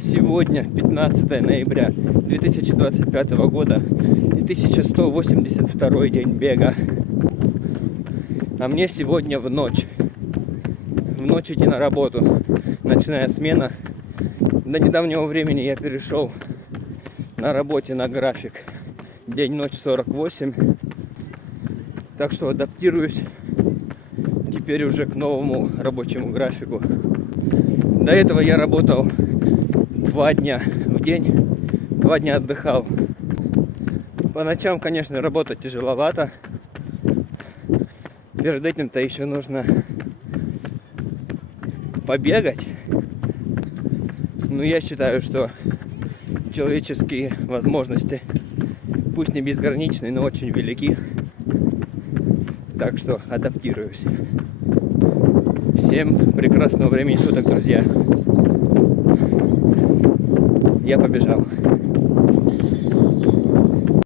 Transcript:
Сегодня 15 ноября 2025 года и 1182 день бега. А мне сегодня в ночь. В ночь идти на работу. Ночная смена. До недавнего времени я перешел на работе на график. День-ночь 48. Так что адаптируюсь теперь уже к новому рабочему графику. До этого я работал 2 дня в день, 2 дня отдыхал. По ночам, конечно, работать тяжеловато. Перед этим-то еще нужно побегать. Но я считаю, что человеческие возможности, пусть не безграничные, но очень велики. Так что адаптируюсь. Всем прекрасного времени суток, друзья. Я побежал.